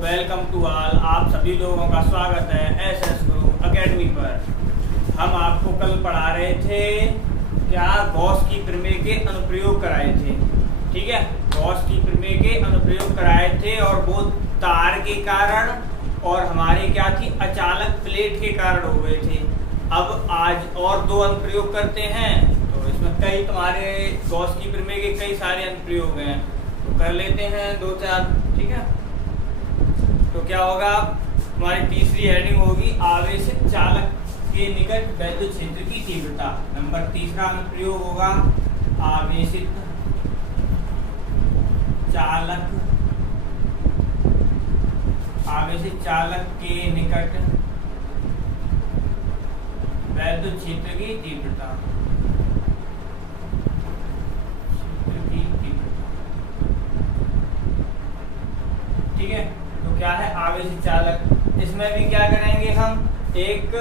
Welcome to all. आप सभी लोगों का स्वागत है एसएस गुरु एकेडमी पर। हम आपको कल पढ़ा रहे थे क्या गॉस की प्रमेय के अनुप्रयोग कराए थे। ठीक है, गॉस की प्रमेय के अनुप्रयोग कराए थे और वो तार के कारण और हमारे क्या थी अचालक प्लेट के कारण हो गए थे। अब आज और दो अनुप्रयोग करते हैं, तो इसमें कई तुम्हारे गॉस की प्रमेय के कई सारे अनुप्रयोग हैं, तो कर लेते हैं दो चार। ठीक है, तो क्या होगा, हमारी तीसरी हेडिंग होगी आवेशित चालक के निकट वैद्युत क्षेत्र की तीव्रता। नंबर तीसरा अनुप्रयोग होगा आवेशित चालक के निकट वैद्युत क्षेत्र की तीव्रता। ठीक है, तो क्या है आवेशित चालक। इसमें भी क्या करेंगे, हम एक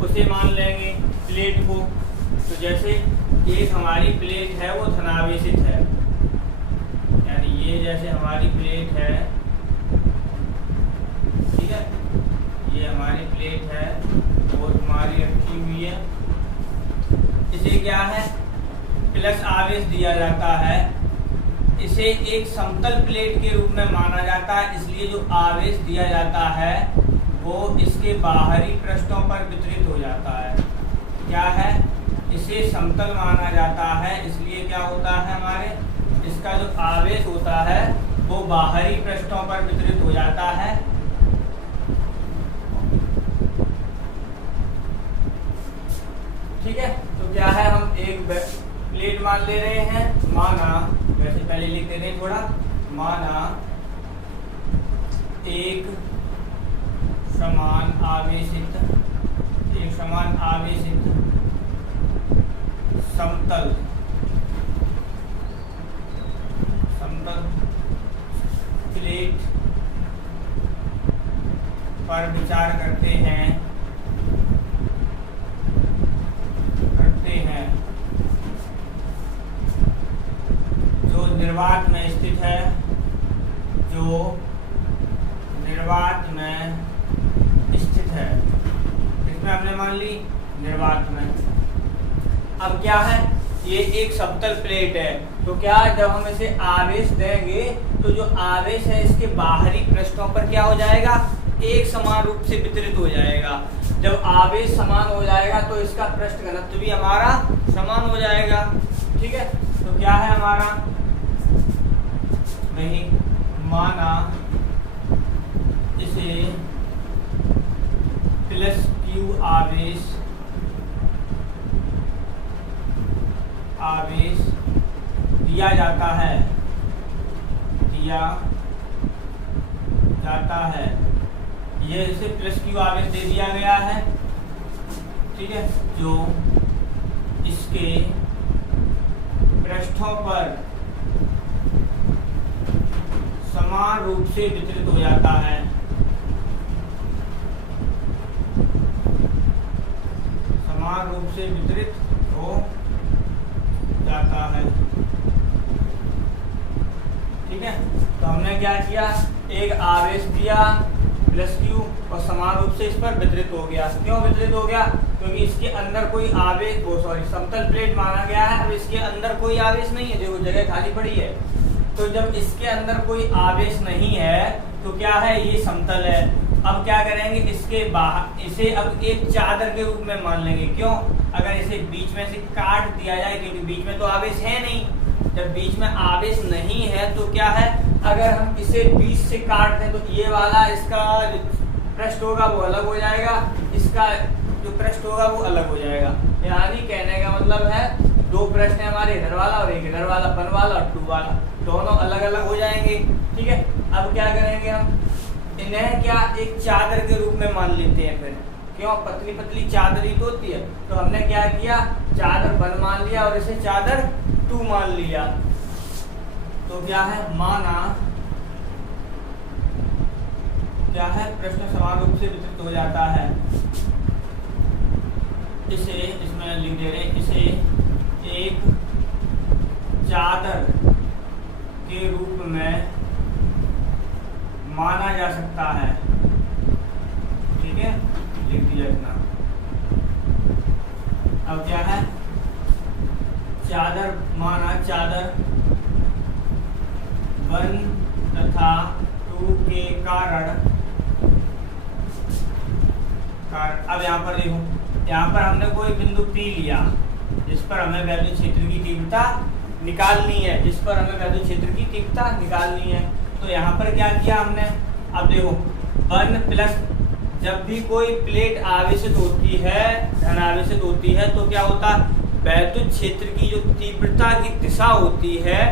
उसे मान लेंगे प्लेट को। तो जैसे एक हमारी प्लेट है वो धनावेशित है, यानी ये जैसे हमारी प्लेट है, ठीक है, ये हमारी प्लेट है वो हमारी रखी हुई है। इसे क्या है प्लस आवेश दिया जाता है। इसे एक समतल प्लेट के रूप में माना जाता है, इसलिए जो आवेश दिया जाता है वो इसके बाहरी पृष्ठों पर वितरित हो जाता है। क्या है, इसे समतल माना जाता है, इसलिए क्या होता है हमारे इसका जो आवेश होता है वो बाहरी पृष्ठों पर वितरित हो जाता है। ठीक है, तो क्या है, हम एक प्लेट मान ले रहे हैं। माना, वैसे पहले लिख देते हैं थोड़ा, माना एक समान आवेशित समतल प्लेट पर विचार करते हैं जो निर्वात में स्थित है, इसमें हमने मान ली निर्वात में। अब क्या है, ये एक समतल प्लेट है, तो क्या जब हम इसे आवेश देंगे तो जो आवेश है इसके बाहरी पृष्ठों पर क्या हो जाएगा, एक समान रूप से वितरित हो जाएगा। जब आवेश समान हो जाएगा तो इसका पृष्ठ घनत्व भी हमारा समान हो जाएगा। ठीक है, तो क्या है हमारा, नहीं माना इसे प्लस क्यू आवेश दिया जाता है, ये इसे प्लस क्यू आवेश दे दिया गया है। ठीक है, जो इसके पृष्ठों पर समान रूप से वितरित हो जाता है। समान रूप से वितरित हो जाता है। ठीक है, तो हमने क्या किया, एक आवेश दिया प्लस क्यू और समान रूप से इस पर वितरित हो गया। क्यों वितरित हो गया, क्योंकि इसके अंदर कोई आवेश समतल प्लेट माना गया है। अब इसके अंदर कोई आवेश नहीं है, देखो जगह खाली पड़ी है। तो जब इसके अंदर कोई आवेश नहीं है तो क्या है, ये समतल है। अब क्या करेंगे, इसके बाहर इसे अब एक चादर के रूप में मान लेंगे। क्यों, अगर इसे बीच में से काट दिया जाए, क्योंकि बीच में तो आवेश है नहीं। जब बीच में आवेश नहीं है तो क्या है, अगर हम इसे बीच से काट दें तो ये वाला इसका पृष्ठ होगा वो अलग हो जाएगा, इसका जो पृष्ठ होगा वो अलग हो जाएगा। यानी कहने का मतलब है दो पृष्ठ है हमारे, इधर वाला और एक इधर वाला, 1 वाला और 2 वाला, दोनों अलग अलग हो जाएंगे। ठीक है, अब क्या करेंगे, हम इन्हें क्या एक चादर के रूप में मान लेते हैं। फिर क्यों, पतली पतली चादर ही तो होती है, तो हमने क्या किया, चादर 1 मान लिया और इसे चादर 2 मान लिया। तो क्या है, माना क्या है, प्रश्न समान रूप से वितरित हो जाता है। इसे इसमें लिख दे रहे, इसे एक चादर के रूप में माना जा सकता है। ठीक है, लिख दिया इतना। अब क्या है, चादर माना, चादर वन तथा टू के कारण। अब यहाँ पर देखो, यहाँ पर हमने कोई बिंदु P लिया जिस पर हमें वैद्युत क्षेत्र की तीव्रता निकालनी है, जिस पर हमें वैद्युत क्षेत्र की तीव्रता निकालनी है। तो यहाँ पर क्या किया हमने, अब देखो 1 प्लस, जब भी कोई प्लेट आवेशित होती है, धन आवेशित होती है, तो क्या होता है, वैद्युत क्षेत्र की जो तीव्रता की दिशा होती है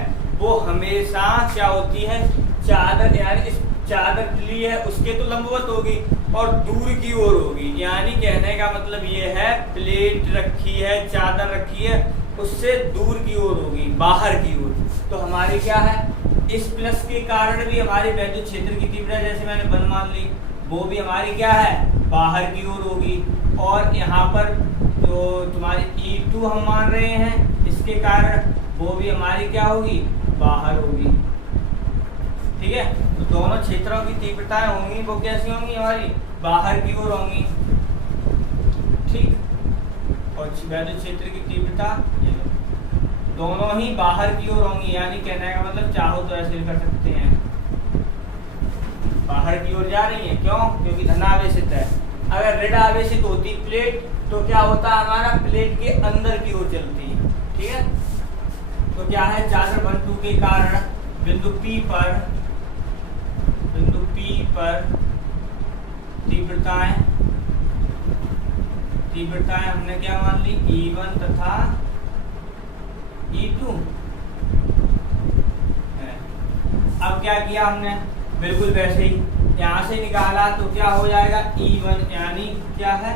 वो हमेशा क्या होती है, चादर, यानी इस चादर ली है उसके तो लंबवत होगी और दूर की ओर होगी। यानी कहने का मतलब ये है, प्लेट रखी है, चादर रखी है, उससे दूर की ओर होगी, बाहर की ओर। तो हमारी क्या है, इस प्लस के कारण भी हमारी वैद्युत क्षेत्र की तीव्रता, जैसे मैंने 1 मान ली, वो भी हमारी क्या है, बाहर की ओर होगी। और यहाँ पर जो तुम्हारी E2 हम मान रहे हैं, इसके कारण वो भी हमारी क्या होगी, बाहर होगी। ठीक है, तो दोनों क्षेत्रों की तीव्रताएं होंगी, वो कैसी होंगी, हमारी बाहर की ओर होंगी। ठीक, और वैद्युत क्षेत्र की तीव्रता दोनों ही बाहर की ओर होंगी। यानी कहने का मतलब, चाहो तो ऐसे कर सकते हैं, बाहर की ओर जा रही है, क्यों, क्योंकि धनावेशित है। अगर ऋण आवेशित होती प्लेट तो क्या होता, हमारा प्लेट के अंदर की ओर चलती। ठीक है, तो क्या है, चादर 1 2 के कारण बिंदु P पर तीव्रताएं हमने क्या मान ली, E1 तथा E2 है। अब क्या किया हमने, बिल्कुल वैसे ही यहाँ से निकाला, तो क्या हो जाएगा, E1 यानी क्या है,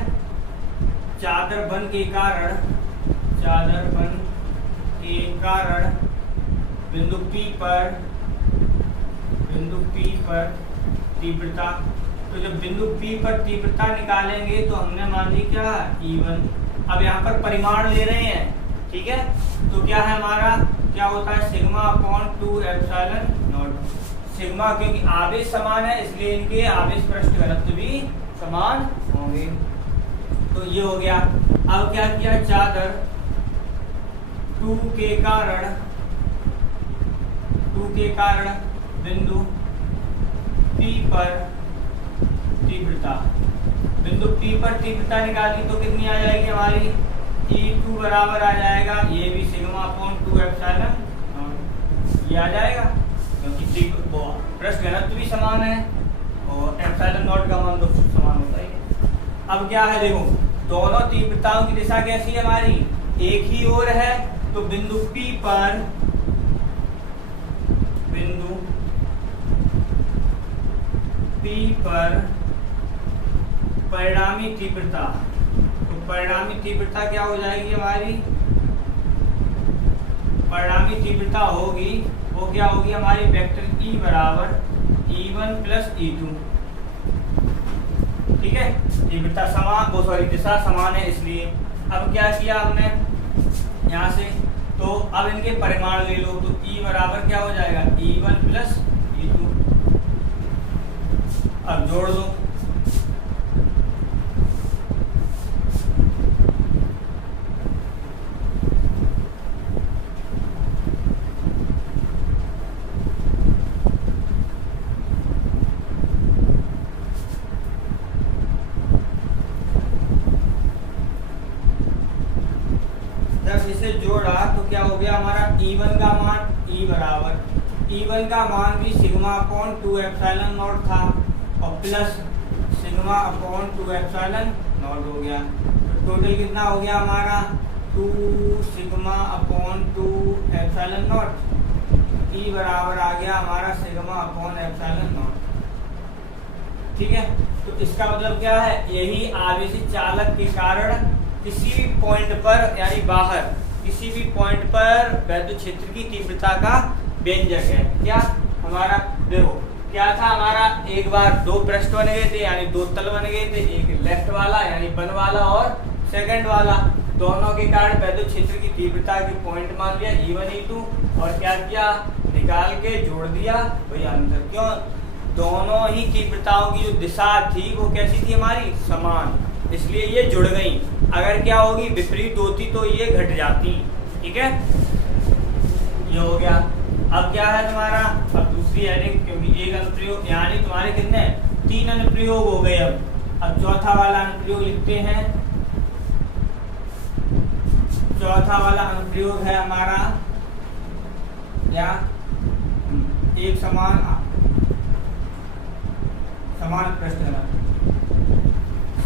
चादर बन के कारण बिंदु P पर तीव्रता। तो जब बिंदु P पर तीव्रता निकालेंगे तो हमने मान ली क्या, E1। अब यहाँ पर परिमाण ले रहे हैं, ठीक है, तो क्या है हमारा, क्या होता है, sigma upon 2 epsilon not. Sigma क्योंकि आवेश समान है, इसलिए इनके आवेश पृष्ठ घनत्व भी समान होंगे। तो ये हो गया। अब क्या किया, चादर 2 के कारण बिंदु P पर तीव्रता निकाली तो कितनी आ जाएगी हमारी, E2 बराबर आ जाएगा, ये भी सिग्मा अपॉन 2 एप्सिलॉन ये आ जाएगा, क्योंकि पृष्ठ घनत्व भी समान है और एप्सिलॉन नॉट का मान तो समान होता है। अब क्या है, देखो दोनों तीव्रताओं की दिशा कैसी है हमारी, एक ही ओर है। तो बिंदु P पर परिणामी तीव्रता, तो परिणामी तीव्रता क्या हो जाएगी हमारी, परिणामी तीव्रता होगी, वो क्या होगी हमारी, वेक्टर E बराबर E1 प्लस E2। ठीक है, तीव्रता समान, वो सॉरी दिशा समान है इसलिए। अब क्या किया हमने यहाँ से, तो अब इनके परिमाण ले लो, तो E बराबर क्या हो जाएगा, E1 प्लस E2। अब जोड़ दो, जब इसे जोड़ा तो क्या हो गया हमारा, E1 का मान E1 का मान भी सिग्मा अपॉन 2 एप्सिलॉन नॉट था और plus sigma upon 2 epsilon not हो गया। तो टोटल कितना हो गया हमारा, 2 sigma upon 2 epsilon not. E बराबर आ गया हमारा सिग्मा अपॉन एप्सिलॉन नॉट। ठीक है, तो इसका मतलब क्या है, यही आवेशित चालक के कारण किसी भी पॉइंट पर, यानी बाहर किसी भी पॉइंट पर वैद्युत क्षेत्र की तीव्रता का व्यंजक है। क्या हमारा, देखो क्या था हमारा, एक बार 2 पृष्ठ बन गए थे, यानी 2 तल बन गए थे, एक लेफ्ट वाला यानी 1 वाला और सेकंड वाला, दोनों के कारण वैद्युत क्षेत्र की तीव्रता की पॉइंट मान लिया E1 E2 और क्या किया, निकाल के जोड़ दिया, वही अंतर। क्यों, दोनों ही तीव्रताओं की जो दिशा थी वो कैसी थी हमारी, समान, इसलिए ये जुड़ गई। अगर क्या होगी, विपरीत होती तो ये घट जाती। ठीक है, ये हो गया। अब क्या है तुम्हारा, अब दूसरी हेडिंग, क्योंकि एक अनुप्रयोग यानी तुम्हारे कितने 3 अनुप्रयोग हो गए। अब चौथा वाला अनुप्रयोग लिखते हैं। चौथा वाला अनुप्रयोग है हमारा या एक समान पृष्ठ घनत्व,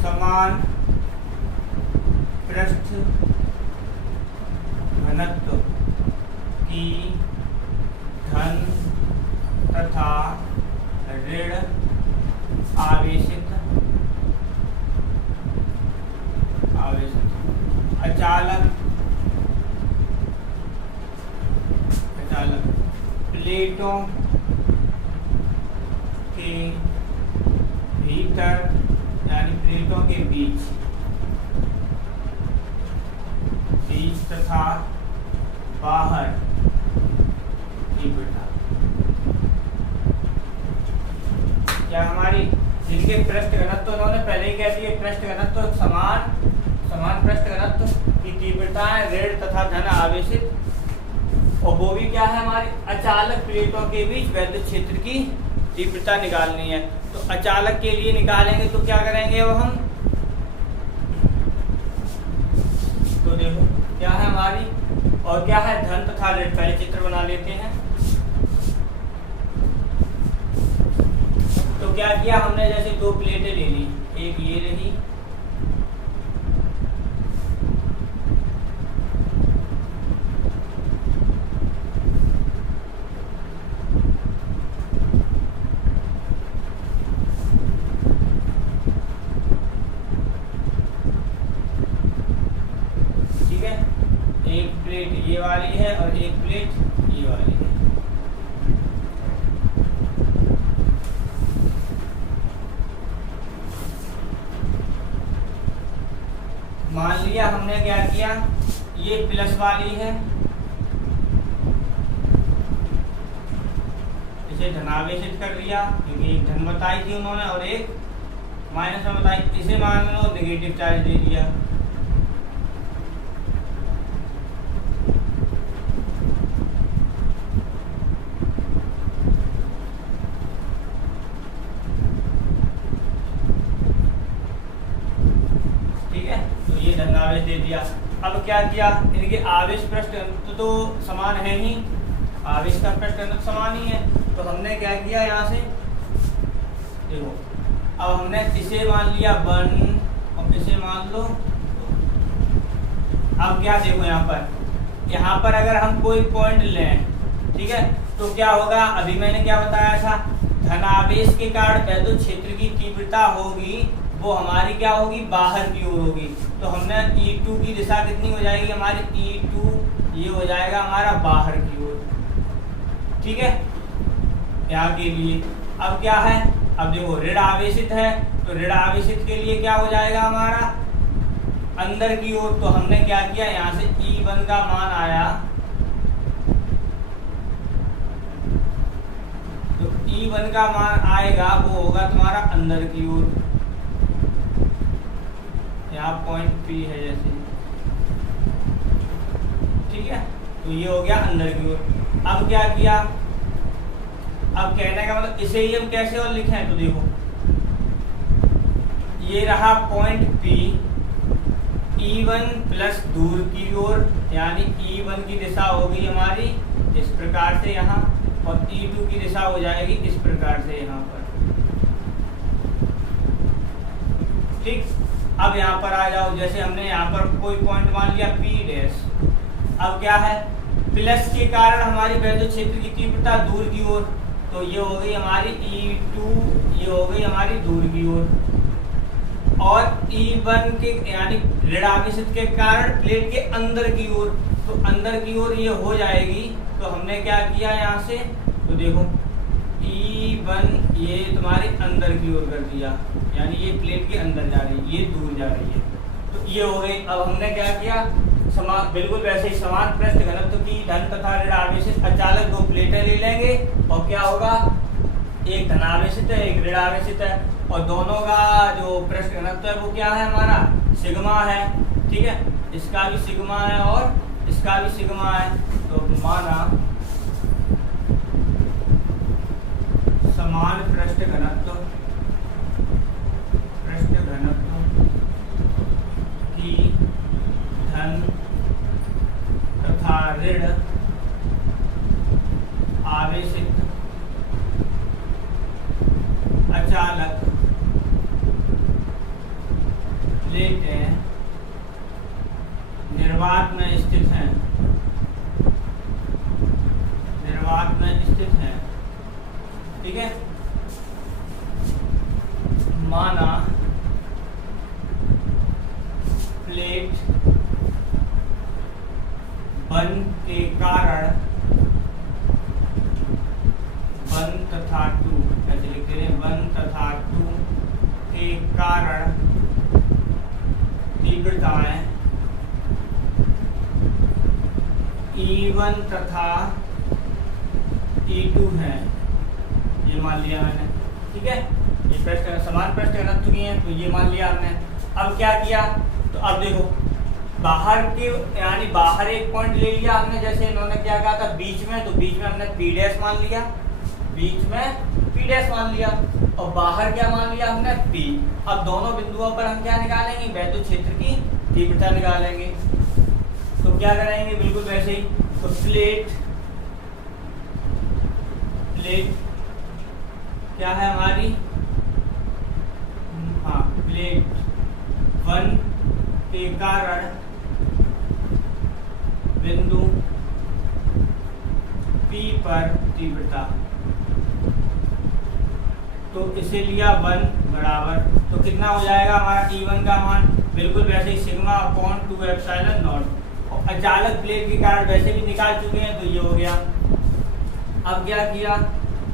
समान पृष्ठ घनत्व की धन तथा ऋण आवेशित अचालक प्लेटों के भीतर यानी प्लेटों के बीच तथा बाहर तीव्रता क्या हमारी, जिनके पृष्ठ घनत्व उन्होंने पहले ही कह दिए, पृष्ठ घनत्व समान पृष्ठ घनत्व की तीव्रताएं ऋण तथा धन आवेशित, और वो भी क्या है हमारी अचालक प्लेटों के बीच वैद्युत क्षेत्र की तीव्रता निकालनी है। तो अचालक के लिए निकालेंगे तो क्या करेंगे अब हम, तो देखो क्या है हमारी, और क्या है धन तथा ऋण, पहले चित्र बना लेते हैं। तो क्या किया हमने, जैसे 2 प्लेटें ले ली, एक ये रही ये वाली है और एक प्लेट ये वाली है। मान लिया हमने क्या किया, ये प्लस वाली है, इसे धनावेशित कर दिया क्योंकि एक धन बताई थी उन्होंने और एक माइनस में बताई, इसे मान लो नेगेटिव चार्ज दे दिया। दे दिया। अब क्या किया, इनके आवेश पृष्ठ तो समान है ही, आवेश का पृष्ठ समान ही है, तो हमने क्या किया यहाँ से देखो, अब हमने इसे मान लिया 1 और इसे मान लो 2। अब क्या देखो यहाँ पर अगर हम कोई पॉइंट लें, ठीक है, तो क्या होगा, अभी मैंने क्या बताया था, धनावेश के कारण वैद्युत क्षेत्र की तीव्रता होगी वो हमारी क्या होगी, बाहर की ओर होगी। तो हमने E2 की दिशा कितनी हो जाएगी हमारी, E2 ये हो जाएगा हमारा बाहर की ओर। ठीक है, यहाँ के लिए अब क्या है, अब देखो ऋण आवेशित है, तो ऋण आवेशित के लिए क्या हो जाएगा हमारा अंदर की ओर। तो हमने क्या किया, यहाँ से E1 का मान आया, तो E1 का मान आएगा वो होगा तुम्हारा अंदर की ओर, यहाँ पॉइंट P है जैसे, ठीक है, तो ये हो गया अंदर की ओर। अब क्या किया, अब कहने का मतलब इसे ही हम कैसे और लिखें, तो देखो ये रहा पॉइंट P, E1 प्लस दूर की ओर, यानी E1 की दिशा होगी हमारी इस प्रकार से यहाँ, और E2 की दिशा हो जाएगी इस प्रकार से यहाँ पर। ठीक, अब यहाँ पर आ जाओ, जैसे हमने यहाँ पर कोई पॉइंट मान लिया P', अब क्या है, प्लस के कारण हमारी वैद्युत क्षेत्र की तीव्रता दूर की ओर, तो ये हो गई हमारी E2, ये हो गई हमारी दूर की ओर, और E1 के यानी ऋण आवेशित के कारण प्लेट के अंदर की ओर, तो अंदर की ओर ये हो जाएगी। तो हमने क्या किया यहाँ से, तो देखो E1 ये तुम्हारे अंदर की ओर कर दिया, यानी ये प्लेट के अंदर जा रही है, ये दूर जा रही है, तो ये हो गई। अब हमने क्या किया, समान बिल्कुल वैसे ही समान पृष्ठ घनत्व की धन तथा ऋण आवेशित अचालक 2 प्लेटें ले लेंगे, और क्या होगा एक धनावेशित है एक ऋणावेशित है, और दोनों का जो पृष्ठ घनत्व है वो क्या है हमारा सिग्मा है। ठीक है, इसका भी सिग्मा है और इसका भी सिग्मा है। तो माना समान पृष्ठ घनत्व की धन तथा ऋण आवेशित अचालक प्लेटें निर्वात में स्थित हैं, ठीक है। माना प्लेट बन के कारण वन तथा टू, ऐसे लिखते हैं, वन तथा टू के कारण तीव्रताएं E1 तथा E2 है, ये मान लिया मैंने। ठीक है, ये पृष्ठ समान पृष्ठ घनत्व की है, तो ये मान लिया हमने। अब क्या किया, तो अब देखो बाहर के यानी बाहर एक पॉइंट ले लिया हमने, जैसे इन्होंने क्या कहा था बीच में, तो बीच में हमने P डैश मान लिया, बीच में P डैश मान लिया, और बाहर क्या मान लिया हमने P। अब दोनों बिंदुओं पर हम क्या निकालेंगे, वैद्युत क्षेत्र की तीव्रता निकालेंगे। तो क्या करेंगे, बिल्कुल वैसे ही। तो प्लेट क्या है हमारी, हाँ, प्लेट वन के कारण बिंदु P पर तीव्रता, तो इसे लिया 1 बराबर, तो कितना हो जाएगा हमारा E1 का मान, बिल्कुल वैसे ही सिग्मा अपॉन 2 एप्सिलॉन नॉट। और अचालक प्लेट के कारण वैसे भी निकाल चुके हैं, तो ये हो गया। अब क्या किया,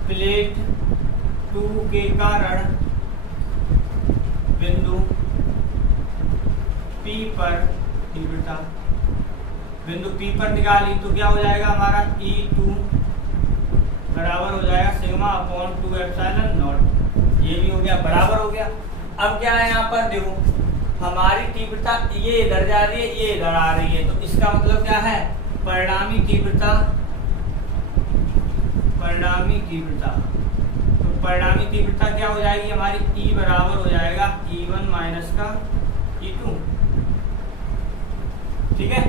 प्लेट 2 के कारण बिंदु P पर तीव्रता, बिंदु P पर निकाली, तो क्या हो जाएगा हमारा E2 बराबर हो जाएगा सिग्मा अपॉन 2 एप्सिलॉन नॉट। ये भी हो गया, बराबर हो गया। अब क्या है यहाँ पर देखो, हमारी तीव्रता ये इधर जा रही है, ये इधर आ रही है, तो इसका मतलब क्या है, परिणामी तीव्रता। तो परिणामी तीव्रता क्या हो जाएगी हमारी, E बराबर हो जाएगा E1 माइनस का E2। ठीक है,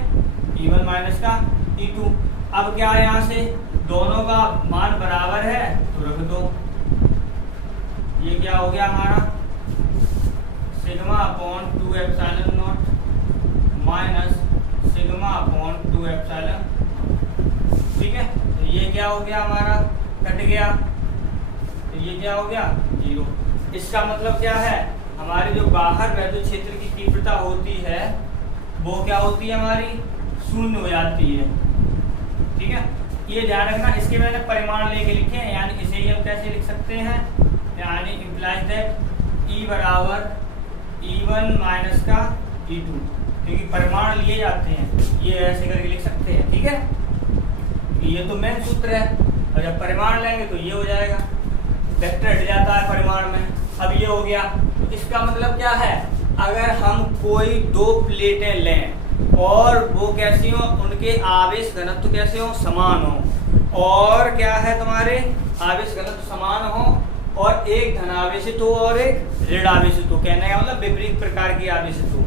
E1 माइनस का E2। अब क्या है, यहाँ से दोनों का मान बराबर है, तो रख दो। ये क्या हो गया हमारा, sigma upon 2 epsilon not minus sigma upon 2 epsilon. ठीक है, तो ये क्या हो गया हमारा, कट गया, तो ये क्या हो गया 0। इसका मतलब क्या है, हमारी जो बाहर वैद्युत क्षेत्र की तीव्रता होती है वो क्या होती है हमारी, 0 हो जाती है। ठीक है, ये ध्यान रखना। इसके मैंने परिमाण लेके लिखे हैं, यानी इसे ही हम कैसे लिख सकते हैं, यानी इम्प्लाइज दैट E बराबर E1 माइनस का E2, क्योंकि परिमाण लिए जाते हैं, ये ऐसे करके लिख सकते हैं। ठीक है, ये तो मेन सूत्र है, और जब परिमाण लेंगे तो ये हो जाएगा, वेक्टर हट जाता है परिमाण में। अब ये हो गया, तो इसका मतलब क्या है, अगर हम कोई 2 प्लेटें लें और वो कैसी हो, उनके आवेश घनत्व कैसे हो, समान हो, और क्या है तुम्हारे आवेश घनत्व समान हो, और एक धनावेशित हो और एक ऋणावेशित हो, कहने का मतलब विपरीत प्रकार की आवेशित हो,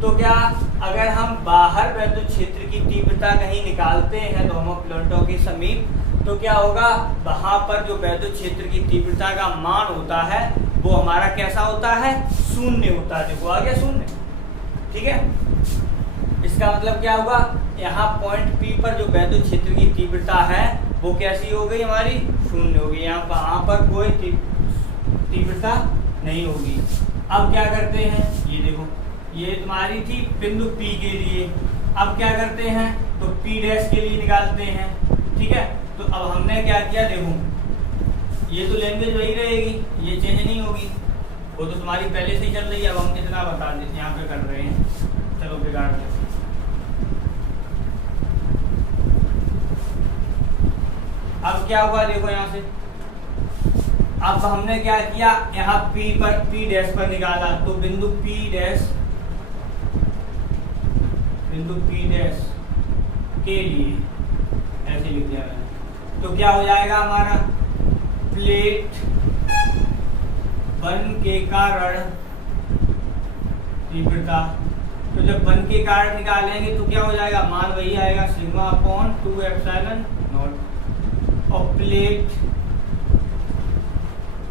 तो क्या अगर हम बाहर वैद्युत क्षेत्र की तीव्रता कहीं निकालते हैं दोनों प्लेटों के समीप, तो क्या होगा, वहां पर जो वैद्युत क्षेत्र की तीव्रता का मान होता है वो हमारा कैसा होता है, 0 होता है। देखो आ गया 0। ठीक है, इसका मतलब क्या होगा, यहाँ पॉइंट P पर जो वैद्युत क्षेत्र की तीव्रता है वो कैसी हो गई हमारी, 0 हो गई। यहाँ पर कोई तीव्रता नहीं होगी। अब क्या करते हैं, ये देखो, ये तुम्हारी थी बिंदु P के लिए। अब क्या करते हैं, तो P डैश के लिए निकालते हैं। ठीक है, तो अब हमने क्या किया, देखो ये तो लैंग्वेज वही रहेगी, ये चेंज नहीं होगी, वो तो तुम्हारी पहले से ही चल रही है। अब हम इतना बता देते यहाँ पे कर रहे हैं, चलो बिगाड़ दे। अब क्या हुआ, देखो यहाँ से अब हमने क्या किया, यहाँ P डैश पर निकाला, तो बिंदु P डैश के लिए ऐसे लिख दिया मैंने। तो क्या हो जाएगा हमारा, प्लेट बन के कारण तीव्रता, तो जब बन के कारण निकालेंगे तो क्या हो जाएगा, मान वही आएगा सिग्मा अपॉन 2 एप्सिलॉन नॉट। और प्लेट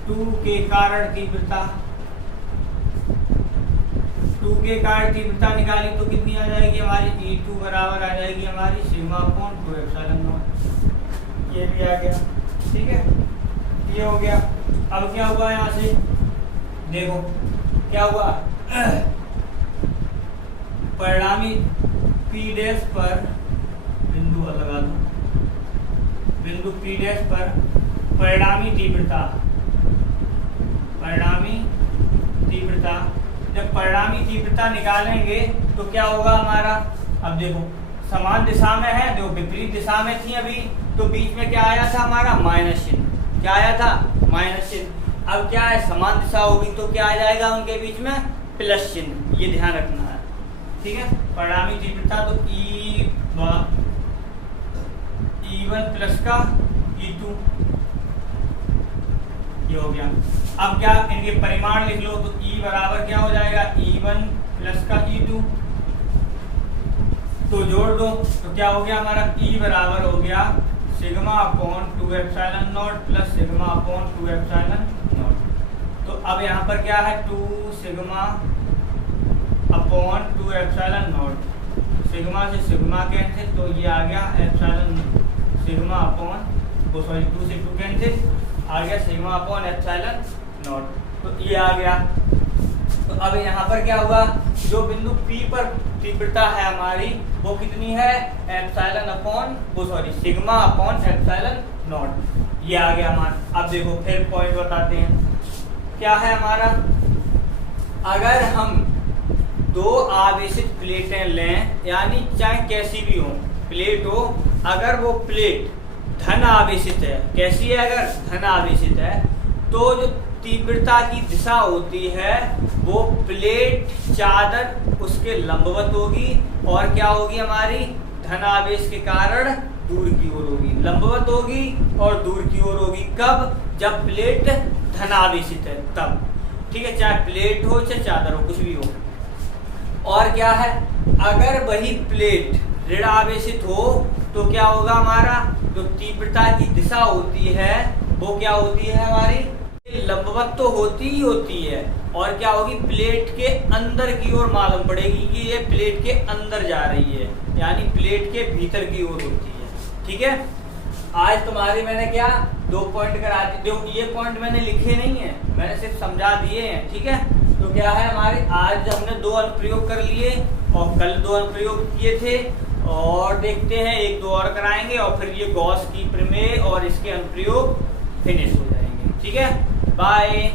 2 के कारण तीव्रता, 2 के कारण तीव्रता निकाली तो कितनी आ जाएगी हमारी, E2 बराबर आ जाएगी हमारी सिग्मा अपॉन 2 एप्सिलॉन नॉट। ये भी आ गया, ठीक है, ये हो गया। अब क्या हुआ यहाँ से देखो, क्या हुआ, परिणामी P डैश पर बिंदु लगा दो, बिंदु P डैश पर परिणामी तीव्रता, जब परिणामी तीव्रता निकालेंगे तो क्या होगा हमारा, अब देखो समान दिशा में है, जो विपरीत दिशा में थी अभी, तो बीच में क्या आया था हमारा, माइनस चिन्ह। क्या आया था, माइनस चिन्ह। अब क्या है, समान दिशा होगी तो क्या आ जाएगा उनके बीच में, प्लस चिन्ह। ये ध्यान रखना है, ठीक है। परिणामी तीव्रता तो E1 प्लस का E2, ये हो गया। अब क्या, इनके परिमाण लिख लो, तो E बराबर क्या हो जाएगा, E1 प्लस का E2, तो जोड़ दो तो क्या हो गया हमारा, E बराबर हो गया sigma upon 2 epsilon not plus sigma upon 2 epsilon not. तो अब यहाँ पर क्या है, 2 sigma upon 2 epsilon not, sigma से सिग्मा कैंसिल, तो ये आ गया एप्सिलॉन सिग्मा अपॉन 2 से 2 कैंसिल, आ गया सिग्मा अपॉन एप्सिलॉन नॉट। तो ये आ गया। तो अब यहाँ पर क्या हुआ, जो बिंदु P पर तीव्रता है हमारी वो कितनी है, epsilon upon sigma upon epsilon not. ये आ गया हमारा। अब देखो फिर पॉइंट बताते हैं, क्या है हमारा, अगर हम 2 आवेशित प्लेटें लें, यानी चाहे कैसी भी हो प्लेट हो, अगर वो प्लेट धन आवेशित है, कैसी है, अगर धन आवेशित है, तो जो तीव्रता की दिशा होती है वो प्लेट चादर उसके लंबवत होगी, और क्या होगी हमारी, धन आवेश के कारण दूर की ओर होगी, लंबवत होगी और दूर की ओर होगी। कब, जब प्लेट धन आवेशित है तब, ठीक है, चाहे प्लेट हो चाहे चादर हो, कुछ भी हो। और क्या है, अगर वही प्लेट ऋण आवेशित हो तो क्या होगा हमारा, जो तीव्रता की दिशा होती है वो क्या होती है हमारी, लंबवत तो होती ही होती है, और क्या होगी, प्लेट के अंदर की ओर मालूम पड़ेगी कि ये प्लेट के अंदर जा रही है, यानी प्लेट के भीतर की ओर होती है, ठीक है। आज तुम्हारी मैंने क्या 2 पॉइंट करा दिए, ये पॉइंट मैंने लिखे नहीं है, मैंने सिर्फ समझा दिए हैं, ठीक है। तो क्या है हमारे, आज हमने 2 अनुप्रयोग कर लिए और कल 2 अनुप्रयोग किए थे, और देखते हैं 1-2 और कराएंगे, और फिर ये गॉस की प्रमेय और इसके अनुप्रयोग फिनिश हो जाएंगे, ठीक है। बाय।